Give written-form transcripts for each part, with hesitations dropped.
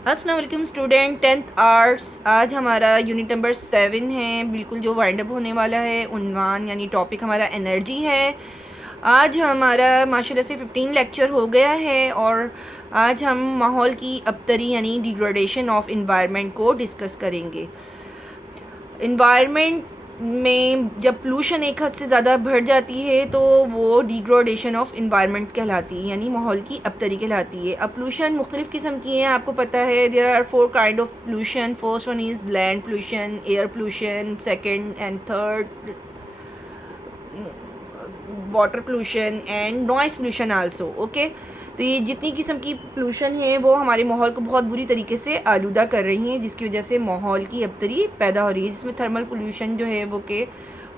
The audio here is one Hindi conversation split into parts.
अस्सलाम वालेकुम स्टूडेंट, 10th आर्ट्स। आज हमारा यूनिट नंबर 7 है, बिल्कुल जो वाइंड अप होने वाला है। उन्वान यानी टॉपिक हमारा एनर्जी है। आज हमारा माशाल्लाह से 15 लेक्चर हो गया है और आज हम माहौल की अबतरी यानी डिग्रेडेशन ऑफ इन्वायरमेंट को डिस्कस करेंगे। इन्वायरमेंट में जब पोल्यूशन एक हद से ज़्यादा बढ़ जाती है तो वो डिग्रेडेशन ऑफ इन्वायरमेंट कहलाती है, यानी माहौल की अबतरी कहलाती है। अब पोल्यूशन मुख्तलिफ़ किस्म की हैं, आपको पता है। There are 4 kind of pollution. First one is land pollution, air pollution, second and third water pollution and noise pollution also. Okay, तो ये जितनी किस्म की पोल्यूशन है वो हमारे माहौल को बहुत बुरी तरीके से आलूदा कर रही हैं, जिसकी वजह से माहौल की अबतरी पैदा हो रही है, जिसमें थर्मल पोल्यूशन जो है वो के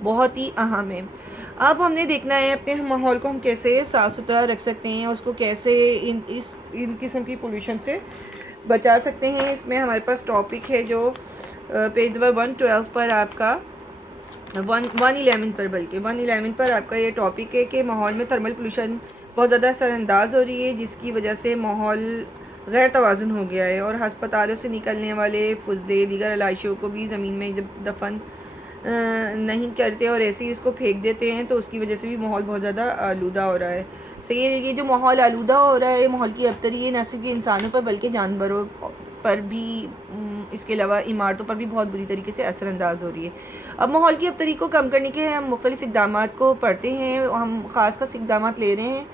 बहुत ही अहम है। अब हमने देखना है अपने माहौल को हम कैसे साफ़ सुथरा रख सकते हैं, उसको कैसे इन किस्म की पोल्यूशन से बचा सकते हैं। इसमें हमारे पास टॉपिक है जो पेज नंबर 112 पर आपका 111 पर, बल्कि 111 पर आपका ये टॉपिक है कि माहौल में थर्मल पोल्यूशन बहुत ज़्यादा असरअंदाज हो रही है, जिसकी वजह से माहौल गैर तवाज़ुन हो गया है और हस्पतालों से निकलने वाले फुजले दीगर लाशों को भी ज़मीन में जब दफन नहीं करते और ऐसे ही उसको फेंक देते हैं, तो उसकी वजह से भी माहौल बहुत ज़्यादा आलूदा हो रहा है। सही है, ये जो माहौल आलूदा हो रहा है, माहौल की अबतरी है न सिर्फ इंसानों पर बल्कि जानवरों पर भी, इसके अलावा इमारतों पर भी बहुत बुरी तरीके से असरअंदाज हो रही है। अब माहौल की अबतरी को कम करने के हम मुख्तलिफ़ इक़दाम को पढ़ते हैं, हम ख़ास इक़दाम ले रहे हैं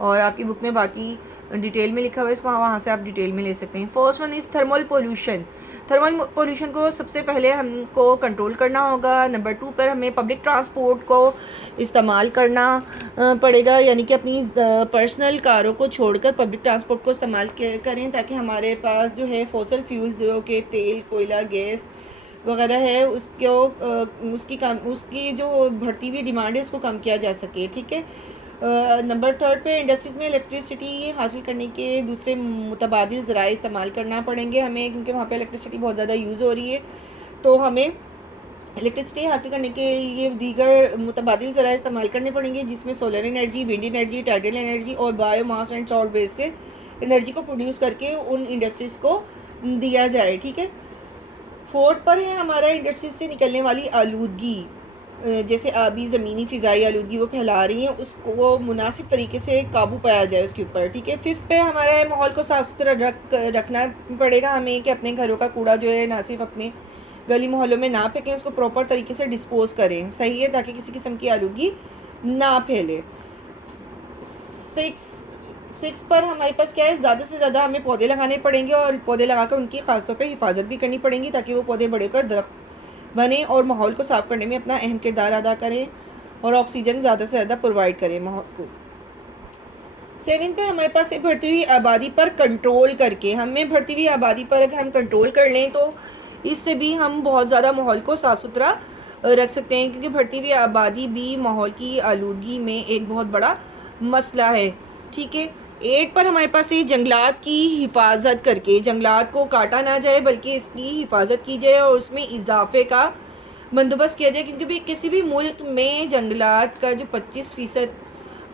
और आपकी बुक में बाकी डिटेल में लिखा हुआ है, इसको वहाँ से आप डिटेल में ले सकते हैं। First one is thermal pollution. Thermal pollution को सबसे पहले हमको कंट्रोल करना होगा। नंबर 2 पर हमें पब्लिक ट्रांसपोर्ट को इस्तेमाल करना पड़ेगा, यानी कि अपनी पर्सनल कारों को छोड़कर पब्लिक ट्रांसपोर्ट को इस्तेमाल करें, ताकि हमारे पास जो है फॉसिल फ्यूल्स जो कि तेल, कोयला, गैस वगैरह है उसकी जो बढ़ती हुई डिमांड है उसको कम किया जा सके। ठीक है। नंबर 3 पे इंडस्ट्रीज़ में इलेक्ट्रिसिटी हासिल करने के दूसरे मुतबादिल ज़राए इस्तेमाल करना पड़ेंगे हमें, क्योंकि वहाँ पे इलेक्ट्रिसिटी बहुत ज़्यादा यूज़ हो रही है। तो हमें इलेक्ट्रिसिटी हासिल करने के लिए दीगर मुतबादिल ज़राए इस्तेमाल करने पड़ेंगे, जिसमें solar energy, wind energy, tidal energy और बायोमास एंड सॉल्ट बेस से एनर्जी को प्रोड्यूस करके उन इंडस्ट्रीज़ को दिया जाए। ठीक है। 4 पर है हमारा इंडस्ट्रीज से निकलने वाली आलूदगी, जैसे आबी, ज़मीनी, फ़िज़ाई आलूदगी वो फैला रही हैं, उसको मुनासिब तरीके से काबू पाया जाए उसके ऊपर। ठीक है। 5 पे हमारा है माहौल को साफ़ सुथरा रखना पड़ेगा हमें, कि अपने घरों का कूड़ा जो है ना सिर्फ अपने गली मोहल्लों में ना फेंकें, उसको प्रॉपर तरीके से डिस्पोज करें। सही है, ताकि किसी किस्म की आलूदगी ना फैले। 6 पर हमारे पास क्या है, ज़्यादा से ज़्यादा हमें पौधे लगाने पड़ेंगे और पौधे लगाकर उनकी ख़ासतौर पे हिफाजत भी करनी पड़ेंगी, ताकि वो पौधे बड़े कर दरख्त बने और माहौल को साफ़ करने में अपना अहम किरदार अदा करें और ऑक्सीजन ज़्यादा से ज़्यादा प्रोवाइड करें माहौल को। 7 पे हमारे पास बढ़ती हुई आबादी पर कंट्रोल करके, हमें बढ़ती हुई आबादी पर अगर हम कंट्रोल कर लें तो इससे भी हम बहुत ज़्यादा माहौल को साफ़ सुथरा रख सकते हैं, क्योंकि बढ़ती हुई आबादी भी माहौल की आलूदगी में एक बहुत बड़ा मसला है। ठीक है। 8 पर हमारे पास ये जंगलात की हिफाजत करके, जंगलात को काटा ना जाए बल्कि इसकी हिफाजत की जाए और उसमें इजाफे का बंदोबस्त किया जाए, क्योंकि भी किसी भी मुल्क में जंगलात का जो 25%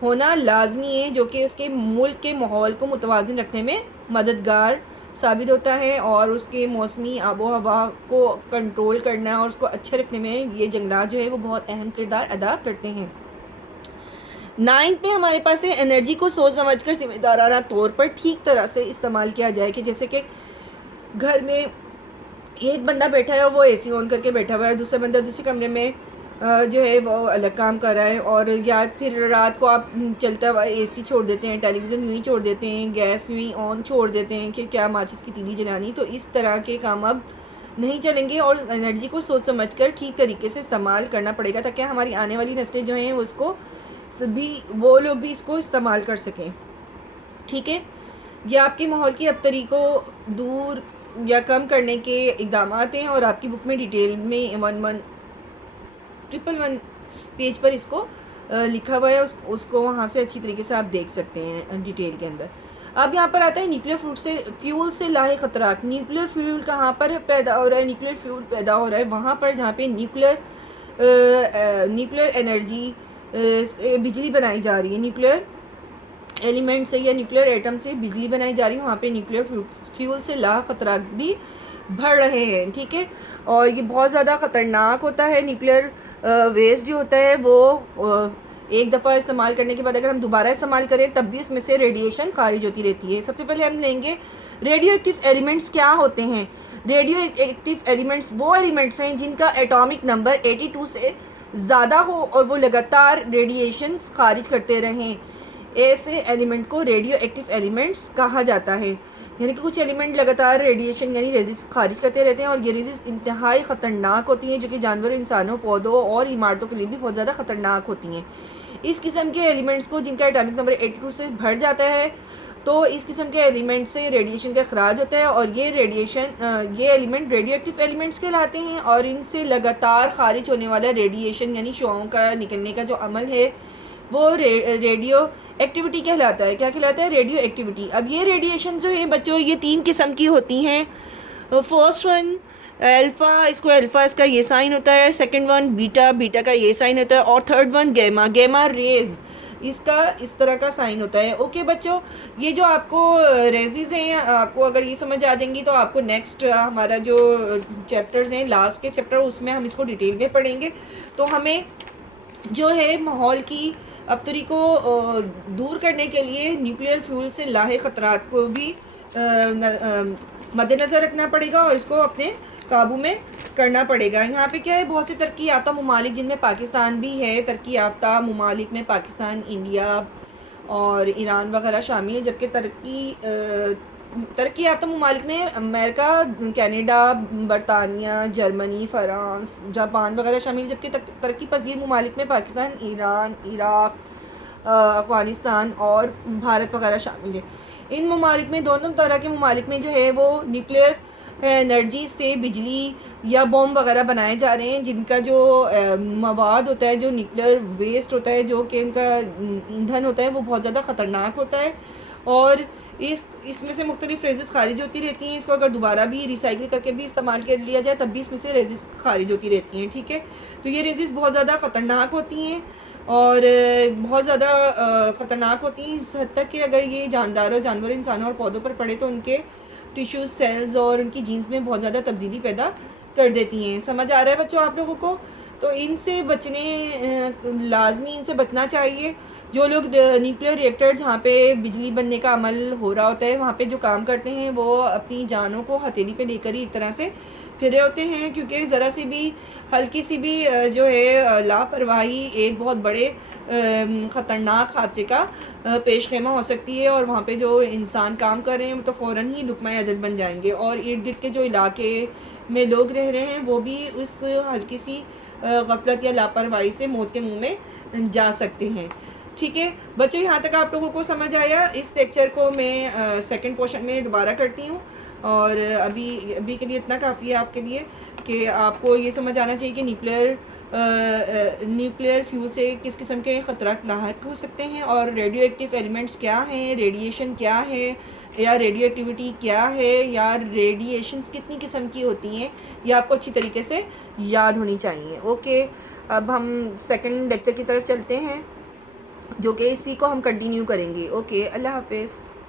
होना लाजमी है, जो कि उसके मुल्क के माहौल को मुतवाज़िन रखने में मददगार साबित होता है और उसके मौसमी आबो हवा को कंट्रोल करना और उसको अच्छे रखने में ये जंगलात जो है वो बहुत अहम किरदार अदा करते हैं। 9 पे हमारे पास है एनर्जी को सोच समझ कर जिम्मेदाराना तौर पर ठीक तरह से इस्तेमाल किया जाए, कि जैसे कि घर में एक बंदा बैठा है और वो एसी ऑन करके बैठा हुआ है, दूसरा बंदा दूसरे कमरे में जो है वो अलग काम कर रहा है, और या फिर रात को आप चलता हुआ एसी छोड़ देते हैं, टेलीविज़न यूँ ही छोड़ देते हैं, गैस यूँ ही ऑन छोड़ देते हैं कि क्या माचिस की तीली जलानी। तो इस तरह के काम अब नहीं चलेंगे और एनर्जी को सोच समझ कर ठीक तरीके से इस्तेमाल करना पड़ेगा, ताकि हमारी आने वाली नस्लें जो हैं उसको सभी वो लोग भी इसको इस्तेमाल कर सकें। ठीक है। ये आपके माहौल की अबतरी को दूर या कम करने के इक़दाम हैं और आपकी बुक में डिटेल में 1111 पेज पर इसको लिखा हुआ है, उसको वहाँ से अच्छी तरीके से आप देख सकते हैं डिटेल के अंदर। अब यहाँ पर आता है न्यूक्लियर फ्यूल से लाहे ख़तरात। न्यूक्लियर फ्यूल कहाँ पर पैदा हो रहा है? न्यूक्लियर फ्यूल पैदा हो रहा है वहाँ पर जहाँ पे न्यूक्लियर एनर्जी से बिजली बनाई जा रही है। न्यूक्लियर एलिमेंट से या न्यूक्लियर एटम से बिजली बनाई जा रही है, वहाँ पे न्यूक्लियर फ्यूल से लाख खतरात भी बढ़ रहे हैं, ठीक है। और ये बहुत ज़्यादा ख़तरनाक होता है। न्यूक्लियर वेस्ट जो होता है वो एक दफ़ा इस्तेमाल करने के बाद अगर हम दोबारा इस्तेमाल करें तब भी इसमें से रेडिएशन खारिज होती रहती है। सबसे पहले हम लेंगे रेडियो एक्टिव एलिमेंट्स क्या होते हैं। रेडियो एक्टिव एलिमेंट्स वो एलिमेंट्स हैं जिनका एटॉमिक नंबर 82 से ज़्यादा हो और वो लगातार रेडिएशंस खारिज करते रहें, ऐसे एलिमेंट को रेडियो एक्टिव एलिमेंट्स कहा जाता है। यानी कि कुछ एलिमेंट लगातार रेडिएशन यानी रेजिस खारिज करते रहते हैं और ये रेजिस इंतहाई ख़तरनाक होती हैं, जो कि जानवरों, इंसानों, पौधों और इमारतों के लिए भी बहुत ज़्यादा ख़तरनाक होती हैं। इस किस्म के एलिमेंट्स को जिनका एटॉमिक नंबर 82 से बढ़ जाता है तो इस किस्म के एलिमेंट से रेडिएशन का अखराज होता है और ये एलिमेंट रेडियो एक्टिव एलिमेंट्स कहलाते हैं। और इनसे लगातार खारिज होने वाला रेडिएशन यानी शुआओं का निकलने का जो अमल है वो रेडियो एक्टिविटी कहलाता है। क्या कहलाता है? Radio activity. अब ये रेडिएशन जो है बच्चों, ये 3 किस्म की होती हैं। फर्स्ट वन अल्फ़ा, इसको अल्फ़ा इसका ये साइन होता है। सेकंड वन बीटा, बीटा का ये साइन होता है। और third one gamma, gamma rays, इसका इस तरह का साइन होता है। ओके बच्चों, ये जो आपको रेजिज हैं, आपको अगर ये समझ आ जाएंगी तो आपको नेक्स्ट हमारा जो चैप्टर्स हैं, लास्ट के चैप्टर, उसमें हम इसको डिटेल में पढ़ेंगे। तो हमें जो है माहौल की अबतरी को दूर करने के लिए न्यूक्लियर फ्यूल से लाहिक ख़तरात को भी मद्देनज़र रखना पड़ेगा और इसको अपने काबू में करना पड़ेगा। यहाँ पे क्या है, बहुत से तरक्की याफ्ता ममालिक जिनमें पाकिस्तान भी है, तरक्की याफ्ता ममालिक में पाकिस्तान, इंडिया और ईरान वगैरह शामिल है। जबकि तरक्की याफ्ता ममालिक में अमेरिका, कनाडा, बरतानिया, जर्मनी, फ़्रांस, जापान वगैरह शामिल है। जबकि तरक्की पजीर ममालिक में पाकिस्तान, ईरान, इराक़, अफ़गानिस्तान और भारत वगैरह शामिल है। इन ममालिक में, दोनों तरह के ममालिक में जो है वो न्यूक्लियर एनर्जी से बिजली या बॉम्ब वगैरह बनाए जा रहे हैं, जिनका जो मवाद होता है, जो न्यूक्लियर वेस्ट होता है, जो कि इनका ईंधन होता है, वो बहुत ज़्यादा ख़तरनाक होता है और इसमें से मुख्तलिफ रेजिस खारिज होती रहती हैं। इसको अगर दोबारा भी रिसाइकिल करके भी इस्तेमाल कर लिया जाए तब भी इसमें से रेजिस खारिज होती रहती हैं, ठीक है। तो ये रेजिस बहुत ज़्यादा ख़तरनाक होती हैं और बहुत ज़्यादा ख़तरनाक होती हैं, इस हद तक कि अगर ये जानवरों, इंसानों और पौधों पर पड़े तो उनके टिश्यूज, सेल्स और उनकी जीन्स में बहुत ज़्यादा तब्दीली पैदा कर देती हैं। समझ आ रहा है बच्चों आप लोगों को? तो इनसे लाजमी इनसे बचना चाहिए। जो लोग न्यूक्लियर रिएक्टर जहाँ पे बिजली बनने का अमल हो रहा होता है वहाँ पे जो काम करते हैं वो अपनी जानों को हथेली पे लेकर ही एक तरह से फिर रहे होते हैं, क्योंकि ज़रा सी भी, हल्की सी भी जो है लापरवाही एक बहुत बड़े ख़तरनाक हादसे का पेश खेमा हो सकती है और वहाँ पे जो इंसान काम कर रहे हैं वो तो फ़ौरन ही लुक़मा अजल बन जाएंगे और इर्द गिर्द के जो इलाके में लोग रह रहे हैं वो भी उस हल्की सी गफलत या लापरवाही से मौत के मुँह में जा सकते हैं, ठीक है बच्चों। यहाँ तक आप लोगों को समझ आया? इस लेक्चर को मैं सेकंड पोर्शन में दोबारा करती हूँ और अभी के लिए इतना काफ़ी है आपके लिए कि आपको ये समझ आना चाहिए कि न्यूक्लियर फ्यूल से किस किस्म के ख़तरा लाहिक हो सकते हैं और रेडियो एक्टिव एलिमेंट्स क्या हैं, रेडिएशन क्या है या रेडियो एक्टिविटी क्या है या रेडिएशंस कितनी किस्म की होती हैं, ये आपको अच्छी तरीके से याद होनी चाहिए। ओके, अब हम सेकंड लेक्चर की तरफ चलते हैं जो कि इसी को हम कंटिन्यू करेंगे। ओके, अल्लाह हाफिज़।